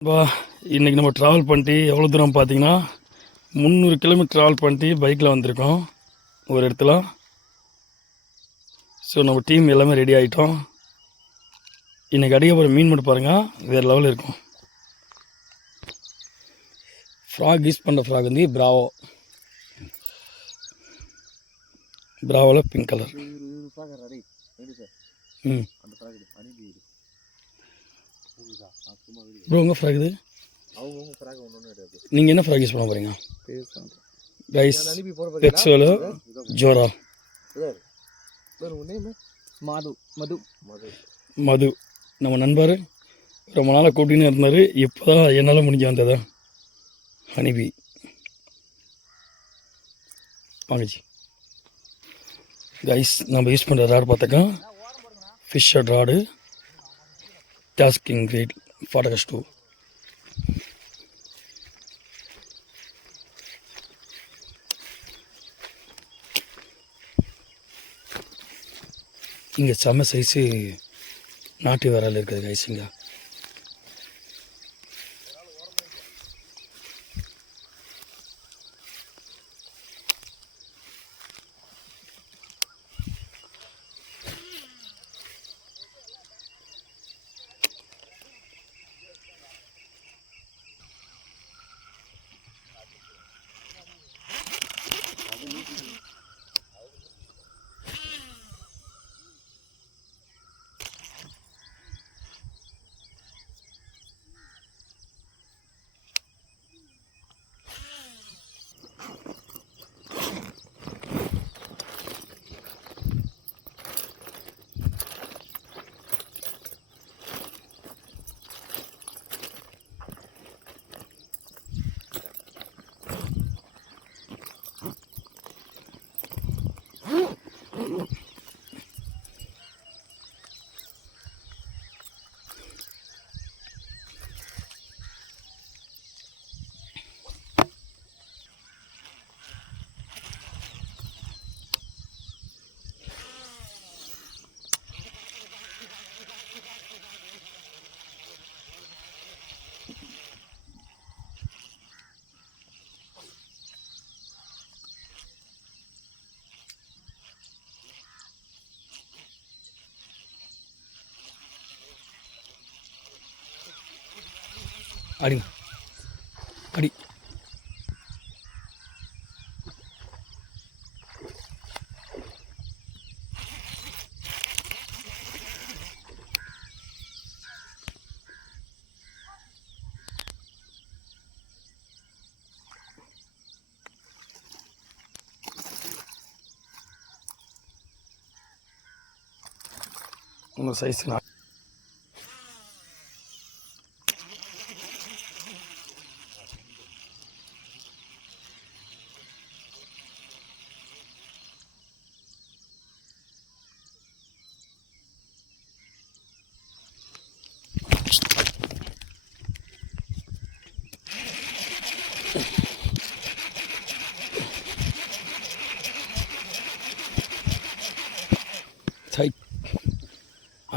இன்றைக்கி நம்ம ட்ராவல் பண்ணிட்டு எவ்வளோ தூரம் பார்த்தீங்கன்னா 300 கிலோமீட்டர் ட்ராவல் பண்ணிட்டு பைக்கில் வந்திருக்கோம் ஒரு இடத்துல. ஸோ நம்ம டீம் எல்லாமே ரெடி ஆகிட்டோம். இன்றைக்கி அடிக்க போகிற மீன் மட்டும் பாருங்கள், வேறு லெவலில் இருக்கும். ஃப்ராக் யூஸ் பண்ணுற ஃப்ராக் வந்து பிராவோவில் பிங்க் கலர். ப்ரோ உங்கள் ஃப்ராக் இது? நீங்கள் என்ன ஃப்ராக் யூஸ் பண்ண போகிறீங்க? கைஸ் பெக்ஸோலோ ஜோரா மது நம்ம நண்பர் ரொம்ப நாளாக கூட்டின்னு இருந்தார். இப்போ தான் என்னால் முடிஞ்சு வந்ததா ஹனிபி வாங்கச்சி. கைஸ் நம்ம யூஸ் பண்ணுற ராடு பார்த்தாக்கா ஃபிஷ்ஷர் ராடு டாஸ்கிங் கிரேட் ஃபாட்டகஸ் 2. இங்கே செம்ம சைஸு நாட்டு விரல் இருக்குது கைஸ். இங்கே அடிங்க அடி. உங்கள் சைஸ்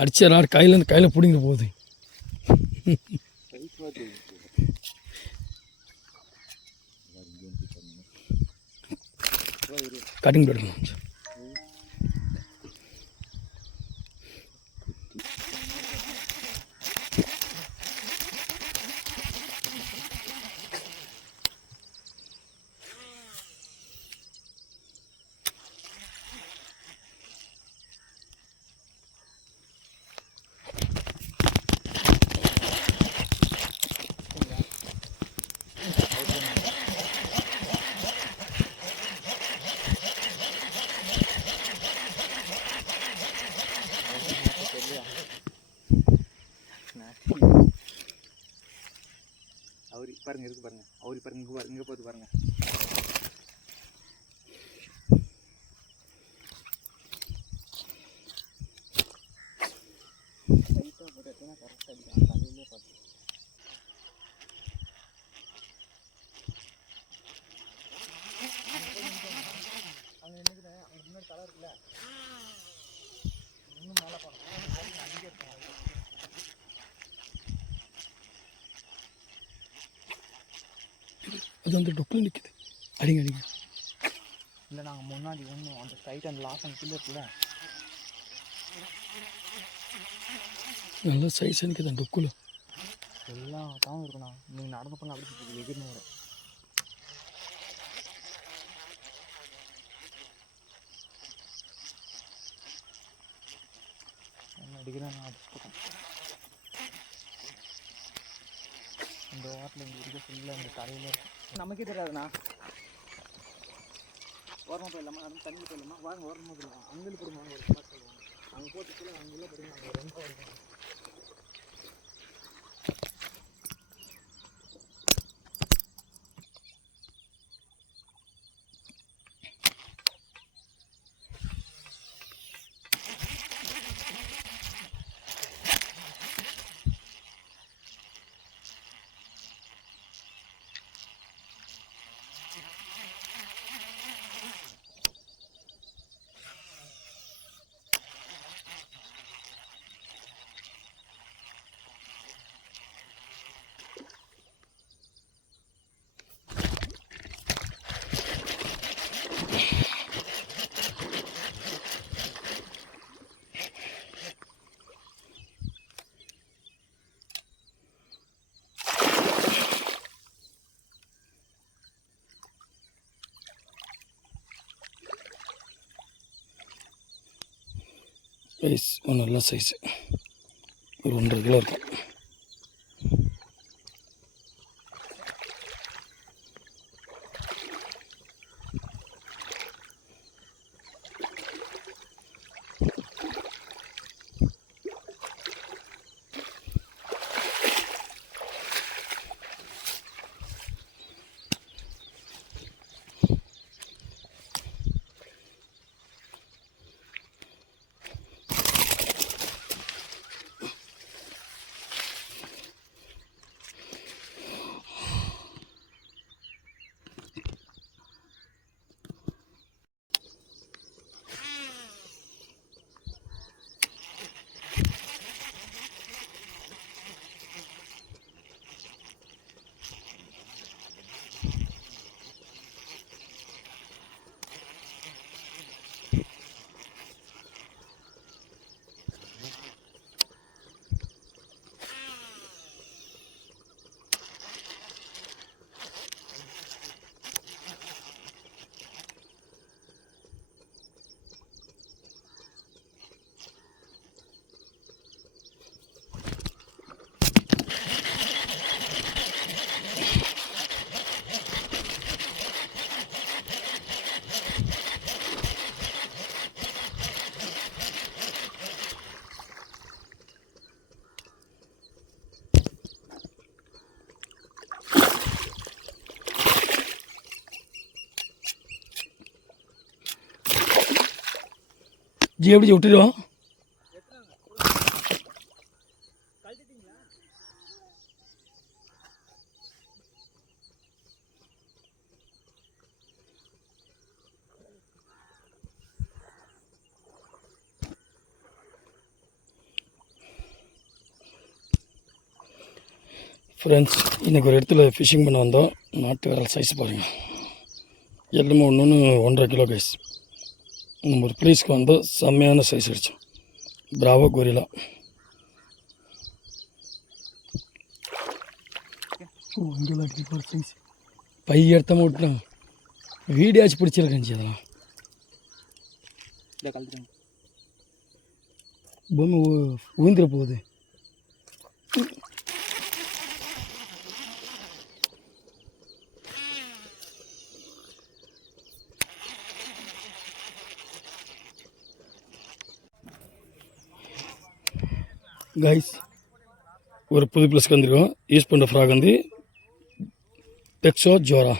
அடிச்ச நாடு கையில் பிடிங்க போகுது. கட்டிங் போடுங்க. அவரி பாருங்க இருக்கு பாருங்க, அவரி பாருங்க, இங்கே பார்த்து பாருங்க. அங்கே என்னக்குது அங்கே முன்னாடி தலை இருக்குல்ல, இன்னும் மேலே போனோம் அங்கே இருக்கும். அது அந்த டொக்கில் நிற்குது. அடிங்க அடிங்க. இல்லை நாங்கள் முன்னாடி ஒன்று அந்த சைட் அந்த லாஸ்ட் அந்த கீழே இருக்குல்ல நல்லா சைஸ் நிற்குது அந்த டொக்குல. எல்லா தாவும் இருக்குண்ணா. நீங்கள் நடந்து போனால் அப்படி சுற்றி எகிர்னு வரும். என்ன அடிக்கிறேன் நான் அடிச்சுட்டேன். இந்த வாரத்தில் இங்கே இருக்க ஃபுல்லாக இந்த தலையில் இருக்கும். நமக்கே தெரியாதுண்ணா. ஓரமாக போயிடலாமா? அது தண்ணி போயிடலாமா? வாங்க ஓரமாக போயிடலாம். அங்கே போடுமா ஒரு ஸ்பாட் சொல்லுவாங்க. அங்கே போட்டுக்குள்ள அங்கேயே போடுங்க. அங்கே ரொம்ப வருது. சைஸ் நல்ல சைஸு, ஒரு 1.5 கிலோ இருக்கும். ஜி எப்படி விட்டுடுவோம்? ஃப்ரெண்ட்ஸ், இன்றைக்கி ஒரு இடத்துல ஃபிஷ்ஷிங் பண்ண வந்தோம். நாட்டு விரல் சைஸ் பாருங்கள், எல்லாமே ஒன்று 1.5 கிலோ கைஸ். நம்ம ஒரு ப்ளேஸ்க்கு வந்தோம், செம்மையான சைஸ் அடித்தோம். Bravo gorilla. இங்கே ஒரு சைஸ் பை எடுத்தாமல் விட்டோம். வீடியாச்சு பிடிச்சிருக்கேன்ச்சி. அதெல்லாம் பூமி ஊந்திர போகுது. கைஸ், ஒரு புது ப்ளஸ்க்கு வந்திருக்கோம். யூஸ் பண்ணுற ஃப்ராக் வந்து டெக்ஸோ ஜோரா.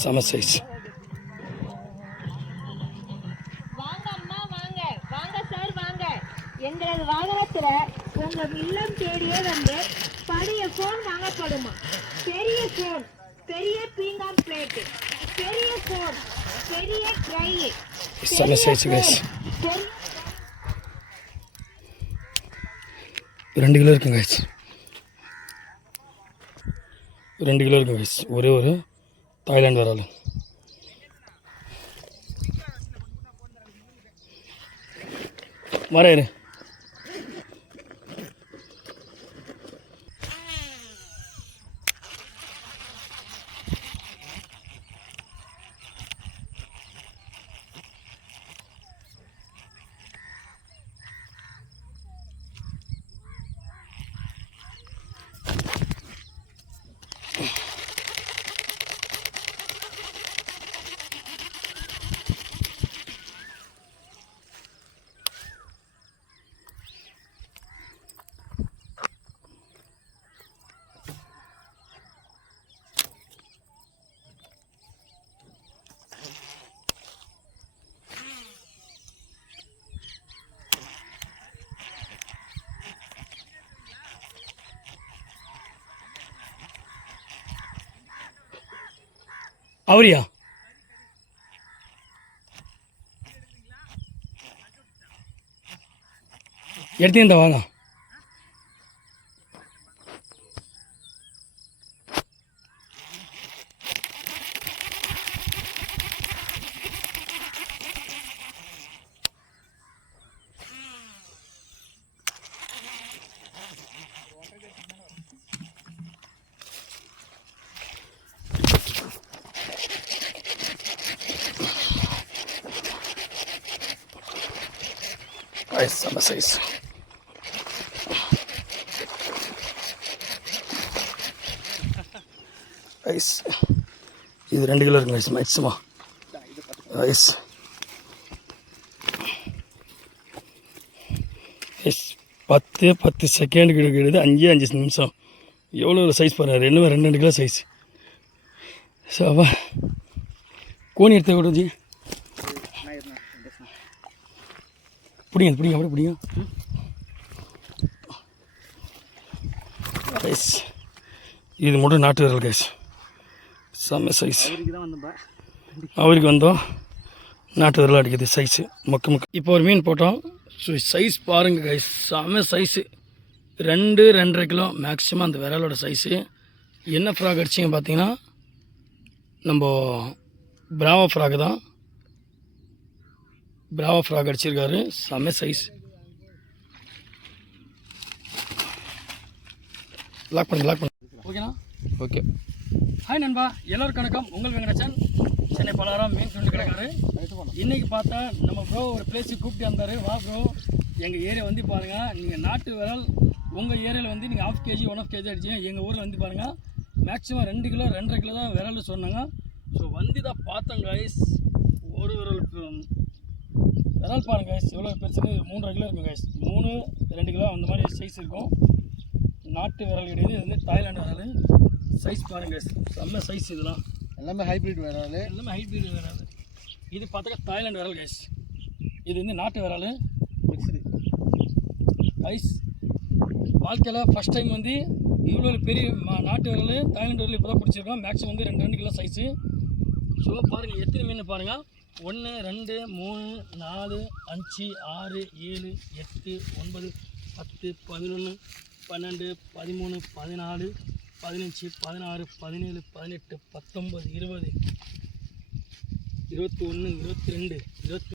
செம சைஸ். வாங்க அம்மா வாங்க, வாங்க சார் வாங்க. எங்களது வாகனத்துல உங்க இல்லம் தேடியே வந்து பழைய போன் வாங்கப்படுமா? பெரிய போன், பெரிய பீங்கான் பிளேட், பெரிய போன், பெரிய ட்ரை, செம சைஸ் கைஸ். 2 கிலோ இருக்குங்க கைஸ். 2 கிலோ இருக்குங்க கைஸ். ஒரே ஒரு தாய்லாந்து வரால். வரேன். அவரியா எடுத்தீங்க வாங்க. செம்ம சைஸ். ஐஸ் இது 2 கிலோ இருக்குங்க ice maximum ice. Ice 10 second கிடைக்குது. 5 நிமிஷம். எவ்வளோ சைஸ் பாருங்கள். ரெண்டுமே 2 கிலோ சைஸ். ஸோ அப்போ கோணி எடுத்து விடுஞ்சி பிடிங்க அப்படியே பிடிங்க. கைஸ் இது மட்டும் நாட்டு விரல் கைஸ். செம்ம சைஸ். அவருக்கு வந்தோம் நாட்டு விரல் அடிக்குது சைஸு மொக்க. இப்போ ஒரு மீன் போட்டோம். ஸோ சைஸ் பாருங்கள் கைஸ். செம்ம சைஸு 2-2.5 கிலோ மேக்ஸிமம் அந்த விரலோட சைஸு. என்ன ஃப்ராக் அடிச்சிங்க பார்த்தீங்கன்னா நம்ம பிராவோ ஃப்ராக் தான். பிராவோ ஃப்ராக் அடிச்சிருக்காரு. செம்ம சைஸ். லாக் பண்ணு ஓகேண்ணா. ஓகே. ஹாய் நண்பா, எல்லோருக்கும் வணக்கம். உங்கள் வெங்கடேசன், சென்னை பலாரம் மீன் துண்டு கிடக்காரு. இன்றைக்கி பார்த்தா நம்ம ப்ரோ ஒரு பிளேஸுக்கு கூப்பிட்டு வந்தார். வா ப்ரோ எங்கள் ஏரியா வந்து பாருங்கள். நீங்கள் நாட்டு விரல் உங்கள் ஏரியாவில் வந்து நீங்கள் 1/2 kg 1/2 kg அடிச்சிங்க. எங்கள் ஊரில் வந்து பாருங்கள் மேக்ஸிமம் 2 கிலோ 2.5 கிலோ தான் விரல் சொன்னாங்க. ஸோ வந்து தான் பார்த்தோம் கைஸ். ஒரு விரலுக்கு விரல் பாருங்க கைஸ் எவ்வளோ பெருசுன்னு. 3.5 கிலோ இருக்கும் கைஸ். 3-2 கிலோ அந்த மாதிரி சைஸ் இருக்கும். நாட்டு விரல் கிடையாது. இது வந்து தாய்லாந்து விரல். சைஸ் பாருங்க கைஸ். செம்ம சைஸ். இதெல்லாம் எல்லாமே ஹைப்ரிட் விரல். எல்லாமே ஹைப்ரிட் விரல். இது பார்த்தாக்கா தாய்லாந்து விரல் கைஸ். இது வந்து நாட்டு விரல் மிக்ஸ்டு கைஸ். வாழ்க்கையில் ஃபஸ்ட் டைம் வந்து இவ்வளோ பெரிய நாட்டு விரல் தாய்லாந்து விரல் இப்போ தான் பிடிச்சிருக்கோம். மேக்ஸிமம் வந்து 2 கிலோ சைஸு. ஸோ பாருங்கள் எத்தனை மீன் பாருங்கள். 1 2 3 4 5 6 7 8 9 10 11 12 13 14 15 16 17 18 19 20 21 22 23